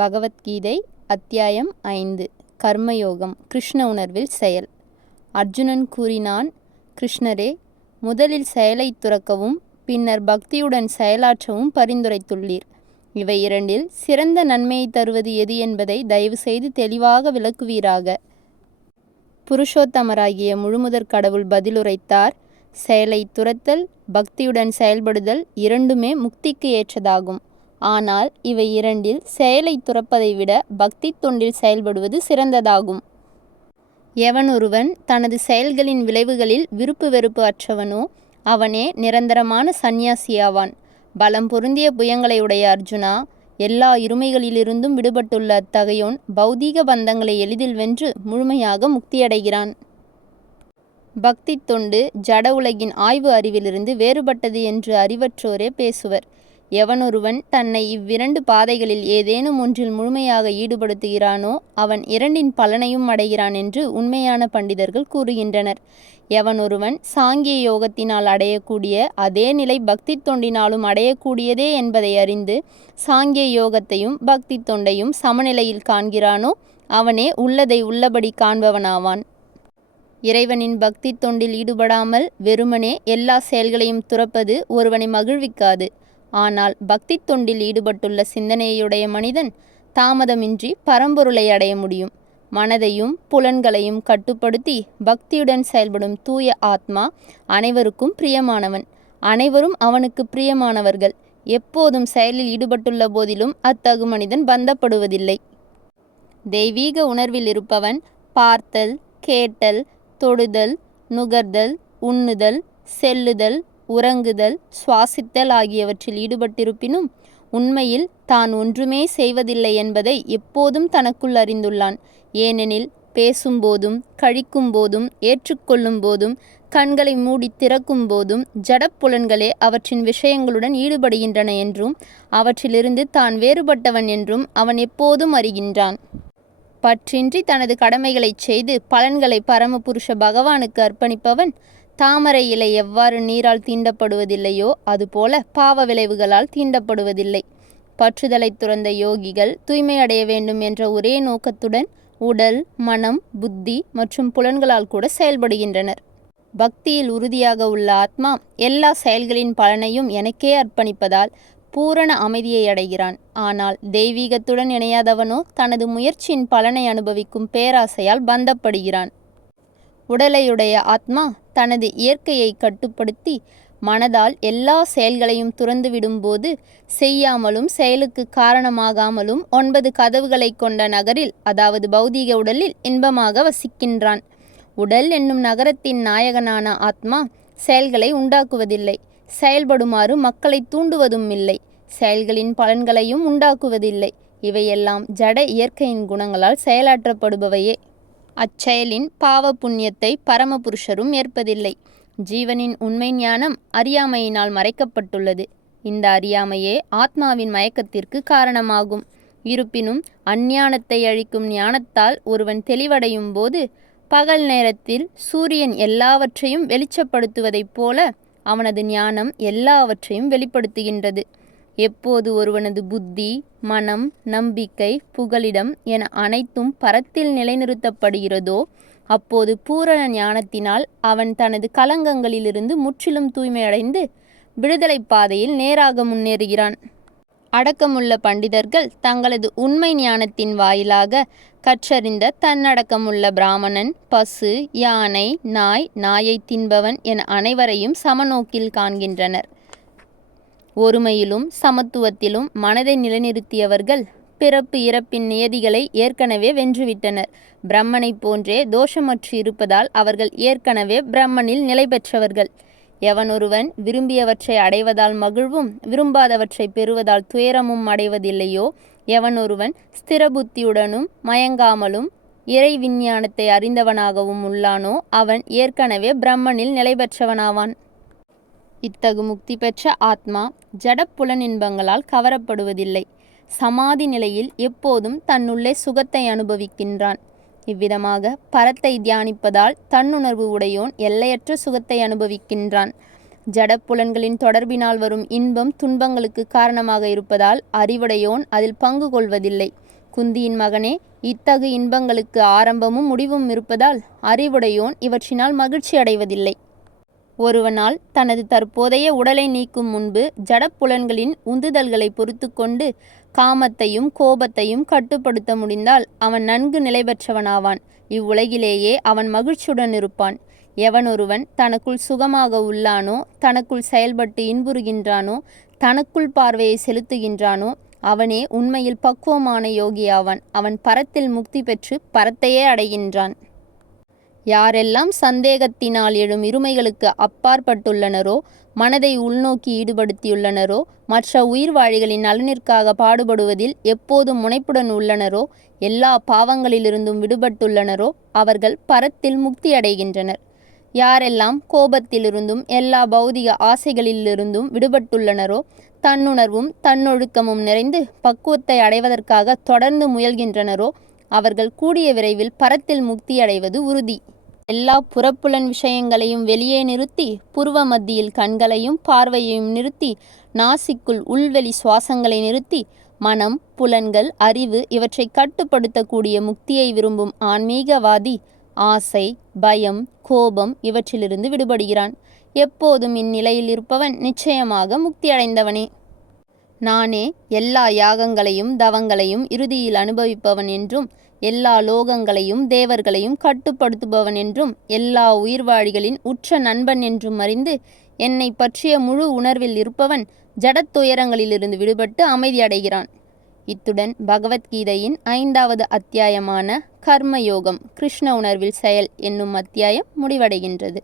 பகவத்கீதை அத்தியாயம் 5 கர்மயோகம் கிருஷ்ண உணர்வில் செயல். அர்ஜுனன் கூறினான், கிருஷ்ணரே, முதலில் செயலை துறக்கவும் பின்னர் பக்தியுடன் செயலாற்றவும் பரிந்துரைத்துள்ளீர். இவை இரண்டில் சிறந்த நன்மையை தருவது எது என்பதை தயவு செய்து தெளிவாக விளக்குவீராக. புருஷோத்தமராகிய முழுமுதற் கடவுள் பதிலுரைத்தார், செயலை துறத்தல், பக்தியுடன் செயல்படுதல் இரண்டுமே முக்திக்கு ஏற்றதாகும். ஆனால் இவை இரண்டில் செயலை துறப்பதை விட பக்தி தொண்டில் செயல்படுவது சிறந்ததாகும். எவனொருவன் தனது செயல்களின் விளைவுகளில் விருப்பு வெறுப்பு அற்றவனோ அவனே நிரந்தரமான சந்நியாசியாவான். பலம் பொருந்திய புயங்களை உடைய அர்ஜுனா, எல்லா இருமைகளிலிருந்தும் விடுபட்டுள்ள அத்தகையோன் பௌதீக பந்தங்களை எளிதில் வென்று முழுமையாக முக்தியடைகிறான். பக்தி தொண்டு ஜட உலகின் ஆய்வு அறிவிலிருந்து வேறுபட்டது என்று அறிவற்றோரே பேசுவர். எவனொருவன் தன்னை இவ்விரண்டு பாதைகளில் ஏதேனும் ஒன்றில் முழுமையாக ஈடுபடுத்துகிறானோ அவன் இரண்டின் பலனையும் அடைகிறான் என்று உண்மையான பண்டிதர்கள் கூறுகின்றனர். எவனொருவன் சாங்கிய யோகத்தினால் அடையக்கூடிய அதே நிலை பக்தி தொண்டினாலும் அடையக்கூடியதே என்பதை அறிந்து சாங்கிய யோகத்தையும் பக்தி தொண்டையும் சமநிலையில் காண்கிறானோ அவனே உள்ளதை உள்ளபடி காண்பவனாவான். இறைவனின் பக்தி தொண்டில் ஈடுபடாமல் வெறுமனே எல்லா செயல்களையும் துறப்பது ஒருவனை மகிழ்விக்காது. ஆனால் பக்தி தொண்டில் ஈடுபட்டுள்ள சிந்தனையுடைய மனிதன் தாமதமின்றி பரம்பொருளை அடைய முடியும். மனதையும் புலன்களையும் கட்டுப்படுத்தி பக்தியுடன் செயல்படும் தூய ஆத்மா அனைவருக்கும் பிரியமானவன். அனைவரும் அவனுக்கு பிரியமானவர்கள். எப்போதும் செயலில் ஈடுபட்டுள்ள போதிலும் அத்தகு மனிதன் பந்தப்படுவதில்லை. தெய்வீக உணர்வில் இருப்பவன் பார்த்தல், கேட்டல், தொடுதல், நுகர்தல், உண்ணுதல், செல்லுதல், உறங்குதல், சுவாசித்தல் ஆகியவற்றில் ஈடுபட்டிருப்பினும் உண்மையில் தான் ஒன்றுமே செய்வதில்லை என்பதை எப்போதும் தனக்குள் அறிந்துள்ளான். ஏனெனில் பேசும்போதும் கழிக்கும் போதும் ஏற்றுக்கொள்ளும் போதும் கண்களை மூடி திறக்கும் போதும் ஜடப்புலன்களே அவற்றின் விஷயங்களுடன் ஈடுபடுகின்றன என்றும் அவற்றிலிருந்து தான் வேறுபட்டவன் என்றும் அவன் எப்போதும் அறிகின்றான். பற்றின்றி தனது கடமைகளைச் செய்து பலன்களை பரமபுருஷ பகவானுக்கு அர்ப்பணிப்பவன் தாமரை இலை எவ்வாறு நீரால் தீண்டப்படுவதில்லையோ அதுபோல பாவ விளைவுகளால் தீண்டப்படுவதில்லை. பற்றுதலை துறந்த யோகிகள் தூய்மை அடைய வேண்டும் என்ற ஒரே நோக்கத்துடன் உடல், மனம், புத்தி மற்றும் புலன்களால் கூட செயல்படுகின்றனர். பக்தியில் உறுதியாக உள்ள ஆத்மா எல்லா செயல்களின் பலனையும் எனக்கே அர்ப்பணிப்பதால் பூரண அமைதியை அடைகிறான். ஆனால் தெய்வீகத்துடன் இணையாதவனோ தனது முயற்சியின் பலனை அனுபவிக்கும் பேராசையால் பந்தப்படுகிறான். உடலையுடைய ஆத்மா தனது இயற்கையை கட்டுப்படுத்தி மனதால் எல்லா செயல்களையும் துறந்துவிடும்போது செய்யாமலும் செயலுக்கு காரணமாகாமலும் 9 கதவுகளை கொண்ட நகரில், அதாவது பௌதீக உடலில் இன்பமாக வசிக்கின்றான். உடல் என்னும் நகரத்தின் நாயகனான ஆத்மா செயல்களை உண்டாக்குவதில்லை, செயல்படுமாறு மக்களை தூண்டுவதும் இல்லை, செயல்களின் பலன்களையும் உண்டாக்குவதில்லை. இவையெல்லாம் ஜட இயற்கையின் குணங்களால் செயலாற்றப்படுபவையே. அச்செயலின் பாவ புண்ணியத்தை பரமபுருஷரும் ஏற்பதில்லை. ஜீவனின் உண்மை ஞானம் அறியாமையினால் மறைக்கப்பட்டுள்ளது. இந்த அறியாமையே ஆத்மாவின் மயக்கத்திற்கு காரணமாகும். இருப்பினும் அஞ்ஞானத்தை அழிக்கும் ஞானத்தால் ஒருவன் தெளிவடையும் போது பகல் நேரத்தில் சூரியன் எல்லாவற்றையும் வெளிச்சப்படுத்துவதைப் போல அவனது ஞானம் எல்லாவற்றையும் வெளிப்படுத்துகின்றது. எப்போது ஒருவனது புத்தி, மனம், நம்பிக்கை, புகலிடம் என அனைத்தும் பரத்தில் நிலைநிறுத்தப்படுகிறதோ அப்போது பூரண ஞானத்தினால் அவன் தனது கலங்கங்களிலிருந்து முற்றிலும் தூய்மையடைந்து விடுதலை பாதையில் நேராக முன்னேறுகிறான். அடக்கமுள்ள பண்டிதர்கள் தங்களது உண்மை ஞானத்தின் வாயிலாக கற்றறிந்த தன்னடக்கமுள்ள பிராமணன், பசு, யானை, நாய், நாயை தின்பவன் என அனைவரையும் சமநோக்கில் காண்கின்றனர். ஒருமையிலும் சமத்துவத்திலும் மனதை நிலைநிறுத்தியவர்கள் பிறப்பு இறப்பின் நியதிகளை ஏற்கனவே வென்றுவிட்டனர். பிரம்மனை போன்றே தோஷமற்று இருப்பதால் அவர்கள் ஏற்கனவே பிரம்மனில் நிலை பெற்றவர்கள். எவனொருவன் விரும்பியவற்றை அடைவதால் மகிழ்வும் விரும்பாதவற்றை பெறுவதால் துயரமும் அடைவதில்லையோ, எவனொருவன் ஸ்திரபுத்தியுடனும் மயங்காமலும் இறை விஞ்ஞானத்தை அறிந்தவனாகவும் உள்ளானோ அவன் ஏற்கனவே பிரம்மனில் நிலை பெற்றவனாவான். இத்தகு முக்தி பெற்ற ஆத்மா ஜடப்புலனின்பங்களால் கவரப்படுவதில்லை. சமாதி நிலையில் எப்போதும் தன்னுள்ளே சுகத்தை அனுபவிக்கின்றான். இவ்விதமாக பரத்தை தியானிப்பதால் தன்னுணர்வு உடையோன் எல்லையற்ற சுகத்தை அனுபவிக்கின்றான். ஜடப்புலன்களின் தொடர்பினால் வரும் இன்பம் துன்பங்களுக்கு காரணமாக இருப்பதால் அறிவுடையோன் அதில் பங்கு கொள்வதில்லை. குந்தியின் மகனே, இத்தகு இன்பங்களுக்கு ஆரம்பமும் முடிவும் இருப்பதால் அறிவுடையோன் இவற்றினால் மகிழ்ச்சி அடைவதில்லை. ஒருவனால் தனது தற்போதைய உடலை நீக்கும் முன்பு ஜடப்புலன்களின் உந்துதல்களை பொறுத்து கொண்டு காமத்தையும் கோபத்தையும் கட்டுப்படுத்த முடிந்தால் அவன் நன்கு நிலை பெற்றவனாவான். இவ்வுலகிலேயே அவன் மகிழ்ச்சியுடன் இருப்பான். எவனொருவன் தனக்குள் சுகமாக உள்ளானோ, தனக்குள் செயல்பட்டு இன்புறுகின்றானோ, தனக்குள் பார்வையை செலுத்துகின்றானோ அவனே உண்மையில் பக்குவமான யோகியாவான். அவன் பரத்தில் முக்தி பெற்று பரத்தையே அடைகின்றான். யாரெல்லாம் சந்தேகத்தினால் எழும் இருமைகளுக்கு அப்பாற்பட்டுள்ளனரோ, மனதை உள்நோக்கி ஈடுபடுத்தியுள்ளனரோ, மற்ற உயிர்வாழிகளின் நலனிற்காக பாடுபடுவதில் எப்போதும் முனைப்புடன் உள்ளனரோ, எல்லா பாவங்களிலிருந்தும் விடுபட்டுள்ளனரோ அவர்கள் பரத்தில் முக்தி அடைகின்றனர். யாரெல்லாம் கோபத்திலிருந்தும் எல்லா பௌதிக ஆசைகளிலிருந்தும் விடுபட்டுள்ளனரோ, தன்னுணர்வும் தன்னொழுக்கமும் நிறைந்து பக்குவத்தை அடைவதற்காக தொடர்ந்து முயல்கின்றனரோ அவர்கள் கூடிய விரைவில் பரத்தில் முக்தி அடைவது உறுதி. எல்லா புறப்புலன் விஷயங்களையும் வெளியே நிறுத்தி, புருவ மத்தியில் கண்களையும் பார்வையையும் நிறுத்தி, நாசிக்குள் உள்வெளி சுவாசங்களை நிறுத்தி, மனம், புலன்கள், அறிவு இவற்றை கட்டுப்படுத்தக்கூடிய முக்தியை விரும்பும் ஆன்மீகவாதி ஆசை, பயம், கோபம் இவற்றிலிருந்து விடுபடுகிறான். எப்போதும் இந்நிலையில் இருப்பவன் நிச்சயமாக முக்தி அடைந்தவனே. நானே எல்லா யாகங்களையும் தவங்களையும் இறுதியில் அனுபவிப்பவன் என்றும், எல்லா லோகங்களையும் தேவர்களையும் கட்டுப்படுத்துபவன் என்றும், எல்லா உயிர்வாழிகளின் உற்ற நண்பன் என்றும் அறிந்து என்னை பற்றிய முழு உணர்வில் இருப்பவன் ஜடத்துயரங்களிலிருந்து விடுபட்டு அமைதி அடைகிறான். இத்துடன் பகவத்கீதையின் 5வது அத்தியாயமான கர்மயோகம், கிருஷ்ண உணர்வில் செயல் என்னும் அத்தியாயம் முடிவடைகின்றது.